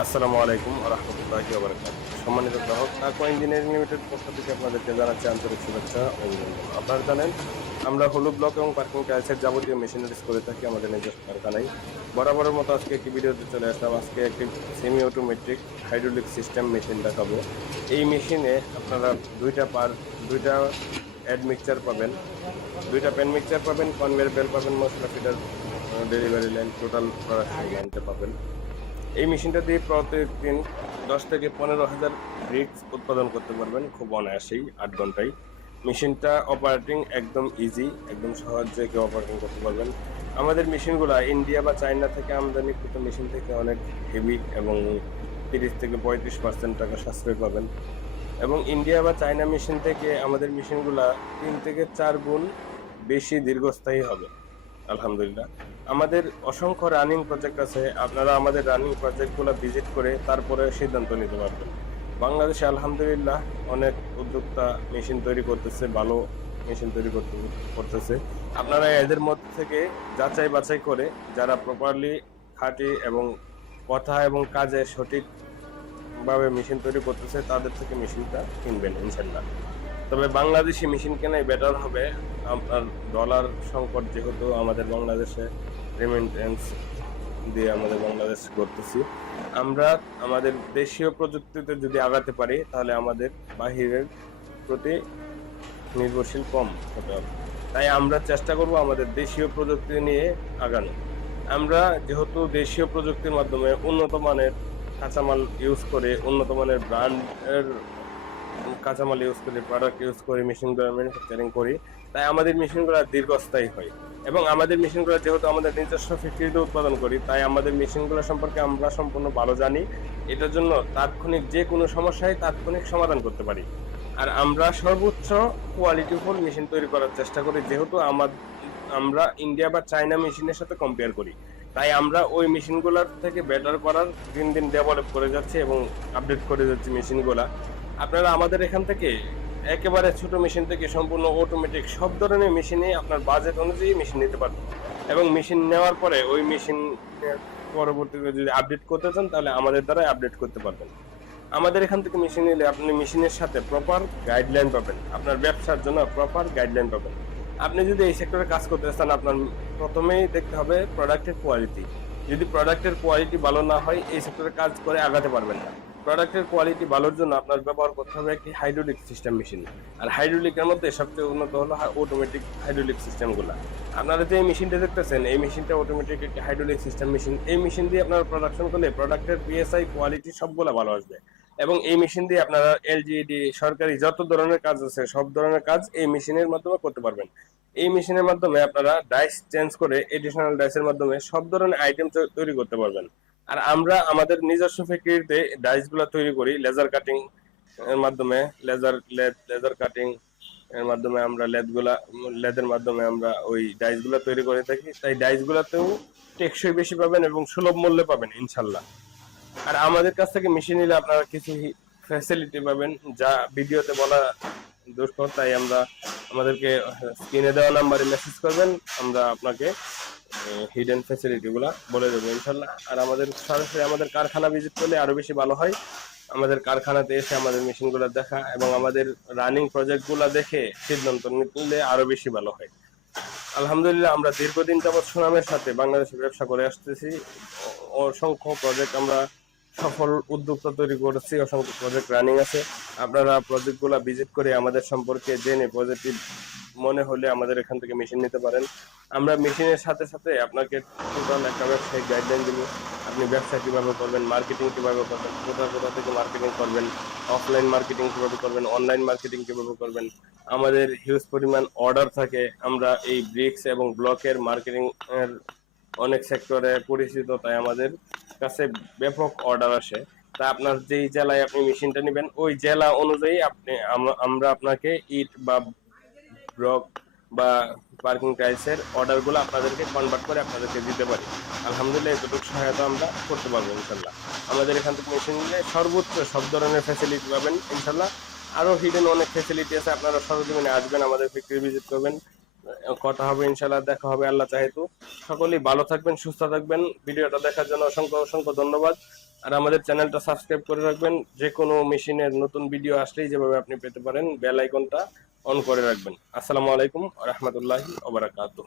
আসসালামু আলাইকুম রহমতুল্লাহি ওবরাকাত সম্মানিত গ্রাহক আকোয়া ইঞ্জিনিয়ারিং লিমিটেড পক্ষ থেকে আপনাদেরকে জানাচ্ছি আন্তরিক শুভেচ্ছা অভিনন্দন। আপনারা জানেন আমরা হলু ব্লক এবং পার্কিং টাইলসের যাবতীয় মেশিনারিজ করে থাকি আমাদের নিজস্ব কারখানায়। বরাবরের মতো আজকে একটি ভিডিওতে চলে আসলাম। আজকে একটি semi automatic hydraulic system machine দেখাবো। এই মেশিনে আপনারা দুইটা পার দুইটা অ্যাড মিক্সচার পাবেন। দুইটা পেন মিক্সচার পাবেন কনভেয়ার বেল পাবেন, মশলা filter delivery line total production লাইনটা পাবেন। এই মেশিনটা দিয়ে প্রতিদিন দশ থেকে পনেরো হাজার ব্রিক্স উৎপাদন করতে পারবেন খুব অনায়াসেই আট ঘন্টায়। মেশিনটা অপারেটিং একদম ইজি একদম সহজে কেউ অপারেটিং করতে পারবেন। আমাদের মেশিনগুলো ইন্ডিয়া বা চায়না থেকে আমদানিকৃত মেশিন থেকে অনেক হেভি এবং তিরিশ থেকে পঁয়ত্রিশ পার্সেন্ট টাকা সাশ্রয় পাবেন। এবং ইন্ডিয়া বা চায়না মেশিন থেকে আমাদের মেশিনগুলা তিন থেকে চার গুণ বেশি দীর্ঘস্থায়ী হবে। আলহামদুলিল্লাহ। আমাদের অসংখ্য রানিং প্রজেক্ট আছে, আপনারা আমাদের রানিং প্রজেক্টগুলো ভিজিট করে তারপরে সিদ্ধান্ত নিতে পারবেন। বাংলাদেশে আলহামদুলিল্লাহ অনেক উদ্যোক্তা মেশিন তৈরি করতেছে, ভালো মেশিন তৈরি করতে, করতেছে। আপনারা এদের মধ্যে থেকে যাচাই বাছাই করে যারা প্রপারলি খাঁটি এবং কথা এবং কাজে সঠিকভাবে মেশিন তৈরি করতেছে, তাদের থেকে মেশিনটা কিনবেন, ইনশাল্লাহ। তবে বাংলাদেশি মেশিন কেনাই বেটার হবে। আপনার ডলার সংকট যেহেতু আমাদের বাংলাদেশে রেমিটেন্স দিয়ে আমাদের বাংলাদেশ করতেছি আমরা আমাদের দেশীয় প্রযুক্তিতে যদি আগাতে পারি, তাহলে আমাদের বাহিরের প্রতি নির্ভরশীল কম হতে হবে। তাই আমরা চেষ্টা করব আমাদের দেশীয় প্রযুক্তি নিয়ে আগানো। আমরা যেহেতু দেশীয় প্রযুক্তির মাধ্যমে উন্নত মানের কাঁচামাল ইউজ করে উন্নত মানের ব্র্যান্ডের কাঁচামাল ইউজ করি প্রোডাক্ট ইউজ করি মেশিনগুলো ম্যানুফ্যাকচারিং করি। তাই আমাদের মেশিনগুলো দীর্ঘস্থায়ী হয়। এবং আমাদের মেশিনগুলো যেহেতু আমাদের নিজস্ব ফ্যাক্টরিতে উৎপাদন করি, তাই আমাদের মেশিনগুলো সম্পর্কে আমরা সম্পূর্ণ ভালো জানি। এটার জন্য তাৎক্ষণিক যে কোনো সমস্যায় তাৎক্ষণিক সমাধান করতে পারি। আর আমরা সর্বোচ্চ কোয়ালিটিফুল মেশিন তৈরি করার চেষ্টা করি, যেহেতু আমার আমরা ইন্ডিয়া বা চায়না মেশিনের সাথে কম্পেয়ার করি। তাই আমরা ওই মেশিনগুলোর থেকে বেটার করার দিন দিন ডেভেলপ করে যাচ্ছি এবং আপডেট করে যাচ্ছি মেশিনগুলা আপনারা আমাদের এখান থেকে একেবারে ছোট মেশিন থেকে সম্পূর্ণ অটোমেটিক সব ধরনের মেশিনে আপনার বাজেট অনুযায়ী মেশিন নিতে পারবেন। এবং মেশিন নেওয়ার পরে ওই মেশিন পরবর্তীতে যদি আপডেট করতে চান, তাহলে আমাদের দ্বারা আপডেট করতে পারবেন। আমাদের এখান থেকে মেশিন নিলে আপনি মেশিনের সাথে প্রপার গাইডলাইন পাবেন। আপনার ব্যবসার জন্য প্রপার গাইডলাইন পাবেন। আপনি যদি এই সেক্টরে কাজ করতে চান, আপনার প্রথমেই দেখতে হবে প্রোডাক্টের কোয়ালিটি যদি প্রোডাক্টের কোয়ালিটি ভালো না হয়, এই সেক্টরে কাজ করে আগাতে পারবেন না। প্রোডাক্টের কোয়ালিটি ভালোর জন্য আপনার ব্যবহার করতে হবে একটি হাইড্রোলিক সিস্টেম মেশিন আর হাইড্রোলিকের মধ্যে সবচেয়ে উন্নত হলো অটোমেটিক হাইড্রোলিক সিস্টেমগুলো আপনারা যে এই মেশিনটা দেখতেছেন, এই মেশিনটা অটোমেটিক একটি হাইড্রোলিক সিস্টেম মেশিন এই মেশিন দিয়ে আপনারা প্রোডাকশন করলে প্রোডাক্টের পিএসআই কোয়ালিটি সবগুলো ভালো আসবে। এবং এই মেশিন দিয়ে আপনারা এলজিডি সরকারি যত ধরনের কাজ আছে, সব ধরনের কাজ এই মেশিনের মাধ্যমে করতে পারবেন। এই মেশিনের মাধ্যমে আপনারা ডাইস চেঞ্জ করে এডিশনাল ডাইসের মাধ্যমে সব ধরনের আইটেম তৈরি করতে পারবেন। আর আমরা আমাদের নিজস্ব ফ্যাক্টরিতে ডাইসগুলা তৈরি করি লেজার কাটিং এর মাধ্যমে লেজার লেদ লেজার কাটিং এর মাধ্যমে আমরা লেদগুলা লেদের মাধ্যমে আমরা ওই ডাইসগুলা তৈরি করে থাকি। তাই ডাইস গুলাতেও টেকসই বেশি পাবেন এবং সুলভ মূল্যে পাবেন, ইনশাল্লাহ। আর আমাদের কাছ থেকে মেশিন নিলে আপনারা কিছু ফ্যাসিলিটি পাবেন, যা ভিডিওতে বলা দুষ্কর, তাই আমরা আমাদেরকে স্ক্রিনে দেওয়া নাম্বারে মেসেজ করবেন, আমরা আপনাকে হিডেন ফ্যাসিলিটিগুলো বলে দেবো, ইনশাল্লাহ। আর আমাদের সরাসরি আমাদের কারখানা ভিজিট করলে আরও বেশি ভালো হয়। আমাদের কারখানাতে এসে আমাদের মেশিনগুলো দেখা এবং আমাদের রানিং প্রজেক্টগুলো দেখে সিদ্ধান্ত নিলে আরও বেশি ভালো হয়। আলহামদুলিল্লাহ, আমরা দীর্ঘদিন যাবৎ সুনামের সাথে বাংলাদেশে ব্যবসা করে আসতেছি। অসংখ্য প্রজেক্ট আমরা সফল উদ্যোক্তা তৈরি করেছি অসংখ্য প্রজেক্ট রানিং আছে। আপনারা প্রজেক্টগুলো ভিজিট করে আমাদের সম্পর্কে জেনে পজিটিভ মনে হলে আমাদের এখান থেকে মেশিন নিতে পারেন। আমরা মেশিনের সাথে সাথে আপনাকে টোটাল একটা ব্যবসায়িক গাইডলাইন দিব। আপনি ব্যবসা কীভাবে করবেন মার্কেটিং কীভাবে করবেন, কোথা কোথা থেকে মার্কেটিং করবেন অফলাইন মার্কেটিং কীভাবে করবেন অনলাইন মার্কেটিং কীভাবে করবেন, আমাদের হিউজ পরিমাণ অর্ডার থাকে। আমরা এই ব্রিক্স এবং ব্লকের মার্কেটিং এর অনেক সেক্টরে পরিচিত, তাই আমাদের কাছে ব্যাপক অর্ডার আসে। তা আপনার যেই জেলায় আপনি মেশিনটা নেবেন, ওই জেলা অনুযায়ী আপনি আমরা আপনাকে ইট বা ব্লক বা পার্কিং টাইলসের অর্ডারগুলো আপনাদেরকে কনভার্ট করে আপনাদেরকে দিতে পারি। আলহামদুলিল্লাহ, এতটুকু সহায়তা আমরা করতে পারব, ইনশাল্লাহ। আমাদের এখান থেকে মেশিন নিলে সর্বোচ্চ সব ধরনের ফ্যাসিলিটি পাবেন, ইনশাল্লাহ। আরও হিডেন অনেক ফ্যাসিলিটি আছে, আপনারা সরজমিনে আসবেন, আমাদের ফ্যাক্টরি ভিজিট করবেন। কথা হবে ইনশাল্লাহ দেখা হবে, আল্লাহ চাহেতু সকলেই ভালো থাকবেন, সুস্থ থাকবেন। ভিডিওটা দেখার জন্য অসংখ্য অসংখ্য ধন্যবাদ। আর আমাদের চ্যানেলটা সাবস্ক্রাইব করে রাখবেন। যে কোনো মেশিনের নতুন ভিডিও আসলেই যেভাবে আপনি পেতে পারেন, বেল আইকনটা অন করে রাখবেন। আসসালামু আলাইকুম রহমতুল্লাহি ওবারাকাতুহ